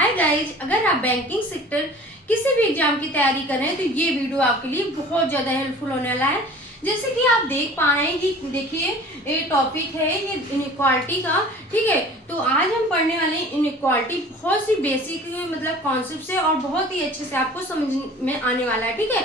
Hi guys, अगर आप banking sector किसी भी एग्जाम की तैयारी कर रहे हैं तो ये वीडियो आपके लिए बहुत ज़्यादा हेल्पफुल होने वाला है। जैसे कि आप देख पा रहे हैं कि देखिए ये टॉपिक है ये इनइक्वालिटी का। ठीक है, तो आज हम पढ़ने वाले हैं इनइक्वालिटी। बहुत सी बेसिक मतलब कॉन्सेप्ट है और बहुत ही अच्छे से आपको समझ में आने वाला है। ठीक है,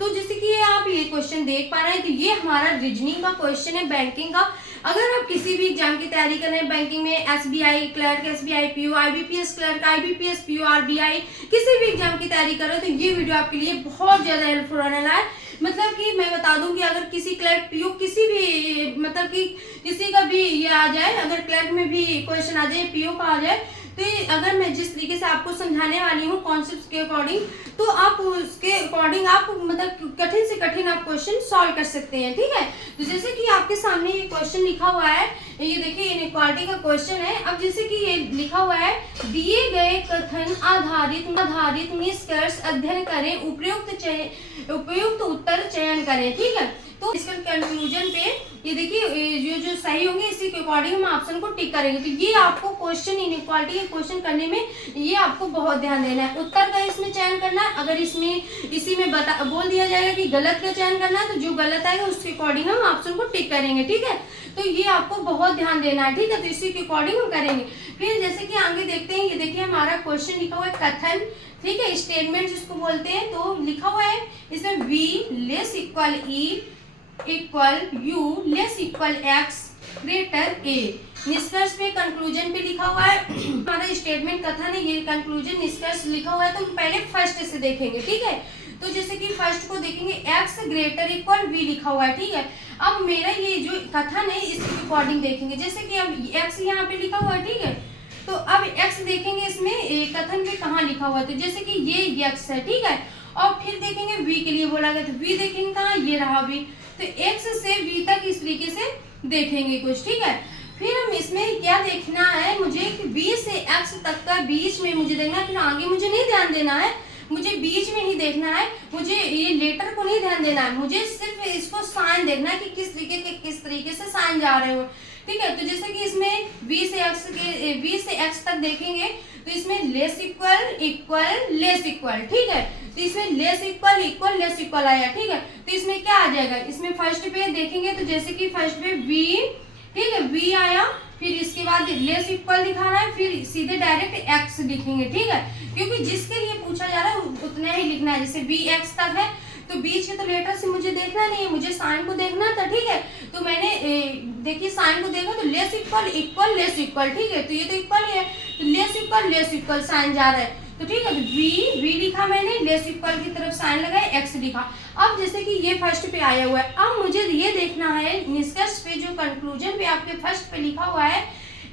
तो जैसे कि आप ये क्वेश्चन देख पा रहे हैं तो ये हमारा रीजनिंग का क्वेश्चन है बैंकिंग का। अगर आप किसी भी एग्जाम की तैयारी कर रहे हैं बैंकिंग में, SBI clerk, SBI PO, IBPS clerk, IBPS PO, RBI, किसी भी एग्जाम की तैयारी कर रहे हो तो ये वीडियो आपके लिए बहुत ज्यादा हेल्पफुल होने वाला है। मतलब कि मैं बता दूं कि अगर किसी क्लर्क पीओ किसी भी मतलब कि किसी का भी ये आ जाए, अगर क्लर्क में भी क्वेश्चन आ जाए, पीओ का आ जाए, तो अगर मैं जिस तरीके से आपको समझाने वाली हूँ कॉन्सेप्ट के अकॉर्डिंग, तो आप उसके अकॉर्डिंग आप मतलब कठिन से कठिन आप क्वेश्चन सॉल्व कर सकते हैं। ठीक है, तो जैसे कि आपके सामने ये क्वेश्चन लिखा हुआ है, ये देखिए इनइक्वालिटी का क्वेश्चन है। अब जैसे कि ये लिखा हुआ है, दिए गए कथन आधारित निष्कर्ष अध्ययन करें, उपयुक्त उत्तर चयन करें। ठीक है, तो इसका कंक्लूजन पे ये देखिए जो सही होंगे इसी के अकॉर्डिंग हम ऑप्शन को टिक करेंगे। तो ये आपको क्वेश्चन इनइक्वालिटी के क्वेश्चन करने में ये आपको बहुत ध्यान देना है। उत्तर का इसमें चयन करना है। अगर इसमें इसी में बोल दिया जाएगा कि गलत का चयन करना है तो जो गलत आएगा उसके अकॉर्डिंग हम ऑप्शन को टिक करेंगे। ठीक है, तो ये आपको बहुत ध्यान देना है। ठीक है, तो इसी के अकॉर्डिंग हम करेंगे। फिर जैसे कि आगे देखते हैं, ये देखिए हमारा क्वेश्चन लिखा हुआ है कथन। ठीक है, स्टेटमेंट जिसको बोलते हैं, तो लिखा हुआ है इसमें V less equal E equal U less equal X greater A. निष्कर्ष पे कंक्लूजन पे लिखा हुआ है हमारा स्टेटमेंट कथन है, ये कंक्लूजन निष्कर्ष लिखा हुआ है। तो पहले फर्स्ट से देखेंगे। ठीक है, तो जैसे कि फर्स्ट को देखेंगे, एक्स ग्रेटर इक्वल वी लिखा हुआ है। ठीक है, अब मेरा ये जो कथन है इसके अकॉर्डिंग देखेंगे। जैसे कि अब एक्स यहाँ पे लिखा हुआ है। ठीक है, तो अब एक्स देखेंगे इसमें कथन पे कहाँ लिखा हुआ है, तो जैसे कि ये एक्स है। ठीक है, और फिर देखेंगे वी के लिए बोला गया, तो वी देखेंगे कहाँ, ये रहा वी। तो एक्स से वी तक इस तरीके से देखेंगे कुछ। ठीक है, फिर हम इसमें क्या देखना है मुझे कि बी से एक्स तक का बीच में मुझे देखना है। फिर आगे मुझे नहीं ध्यान देना है, मुझे बीच में ही देखना है। मुझे ये लेटर को नहीं ध्यान देना है, मुझे सिर्फ इसको साइन देखना है कि किस तरीके से साइन जा रहे हो। ठीक है, तो जैसे कि इसमें v से x तक देखेंगे तो इसमें less equal equal less equal. ठीक है, तो इसमें less equal equal less equal आया। ठीक है, तो इसमें क्या आ जाएगा, इसमें फर्स्ट पे देखेंगे तो जैसे कि फर्स्ट पे v, ठीक है, v आया, फिर इसके बाद लेस इक्वल दिखा रहा है, फिर सीधे डायरेक्ट x लिखेंगे। ठीक है, क्योंकि जिसके लिए पूछा जा रहा है उतना ही लिखना है। जैसे v x तक है तो बीच के तो लेटर से मुझे देखना नहीं है, मुझे साइन को देखना था। ठीक है, तो मैंने देखिए साइन को देखा तो less equal equal less equal. ठीक है, तो ये तो इक्वल ही है, तो लेस इक्वल साइन जा रहा है। तो ठीक है, तो वी लिखा मैंने, लेस इक्वल की तरफ साइन लगाया, एक्स लिखा। अब जैसे कि ये फर्स्ट पे आया हुआ है, अब मुझे ये देखना है निष्कर्ष पे जो कंक्लूजन पे आपके फर्स्ट पे लिखा हुआ है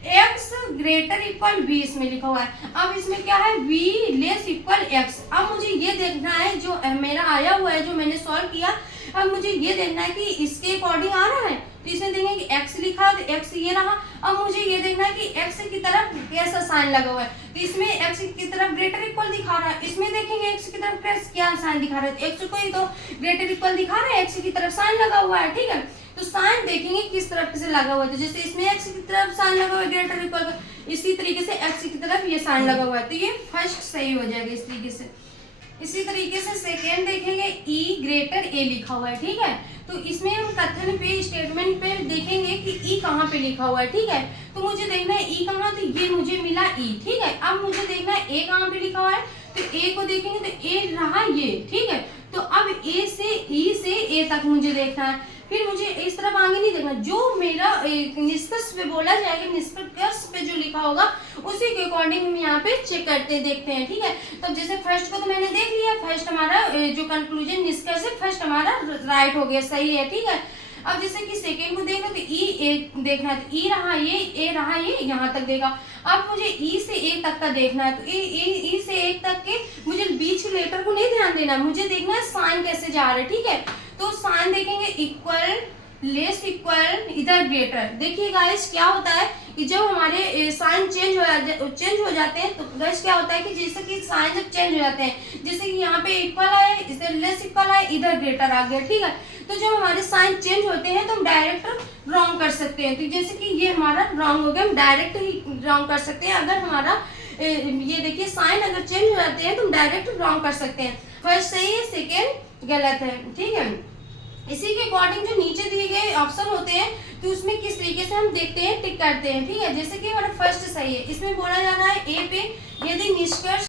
x ग्रेटर इक्वल v इसमें लिखा हुआ है। अब इसमें क्या है, v लेस इक्वल x। अब मुझे ये देखना है जो मेरा आया हुआ है जो मैंने सॉल्व किया, अब मुझे ये देखना है कि इसके अकॉर्डिंग आ रहा है। तो इसमें देखेंगे कि x लिखा है तो x ये रहा। अब मुझे ये देखना है कि x की तरफ कैसा साइन लगा हुआ है, तो इसमें x की तरफ ग्रेटर इक्वल दिखा रहा है। इसमें देखेंगे x की तरफ क्या साइन दिखा रहा है, तो x को ही तो ग्रेटर इक्वल दिखा रहा है, x की तरफ साइन लगा हुआ है। ठीक है, तो साइन देखेंगे किस तरफ से लगा हुआ है, तो जैसे इसमें x की तरफ साइन लगा हुआ है ग्रेटर इक्वल का, इसी तरीके से x की तरफ ये साइन लगा हुआ है, तो ये फर्स्ट सही हो जाएगा इस तरीके से। इसी तरीके से सेकेंड देखेंगे, e ग्रेटर a लिखा हुआ है। ठीक है, तो इसमें हम कथन पे स्टेटमेंट पे देखेंगे कि e कहाँ पे लिखा हुआ है। ठीक है, तो मुझे देखना है e कहाँ, तो ये मुझे मिला e। ठीक है, अब मुझे देखना है a कहाँ पे लिखा हुआ है, तो a को देखेंगे तो a रहा ये। ठीक है, तो अब a से e से a तक मुझे देखना है, फिर मुझे इस तरफ आगे नहीं देखना। जो मेरा निष्कर्ष पे बोला जाएगा, निष्कर्ष पे जो लिखा होगा उसी के अकॉर्डिंग हम यहाँ पे चेक करते देखते हैं। ठीक है, तो जैसे फर्स्ट को तो मैंने देख लिया, फर्स्ट हमारा जो कंक्लूजन निष्कर्ष है फर्स्ट हमारा राइट हो गया, सही है। ठीक है, अब जैसे कि सेकेंड को देखा तो ई देखना है, तो ई रहा ये, ए रहा ये, यहाँ तक देखा। अब मुझे ई से ए तक का देखना है, तो ई से ए तक के मुझे बीच के लेटर को नहीं ध्यान देना, मुझे देखना है साइन कैसे जा रहा है। ठीक है, तो साइन देखेंगे इक्वल लेस इक्वल इधर ग्रेटर। देखिए गाइस क्या होता है कि जब हमारे साइन चेंज हो जाते हैं तो गाइस क्या होता है कि जैसे कि साइन जब चेंज हो जाते हैं, जैसे कि यहाँ पे इक्वल आया, इधर लेस इक्वल आया, इधर ग्रेटर आ गया। ठीक है, तो जब हमारे साइन चेंज होते हैं तो हम डायरेक्ट रॉन्ग कर सकते हैं। तो जैसे कि ये हमारा रॉन्ग हो गया, हम डायरेक्ट ही रॉन्ग कर सकते हैं अगर हमारा ये देखिए साइन अगर चेंज हो जाते हैं तो हम डायरेक्ट रॉन्ग कर सकते हैं। फर्स्ट सही है, सेकेंड गलत है, ठीक है। इसी के अकॉर्डिंग जो नीचे दिए गए ऑप्शन होते हैं तो उसमें किस तरीके से हम देखते हैं, टिक करते हैं, ठीक है। जैसे कि हमारा फर्स्ट सही है, इसमें बोला जा रहा है ए पे यदि निष्कर्ष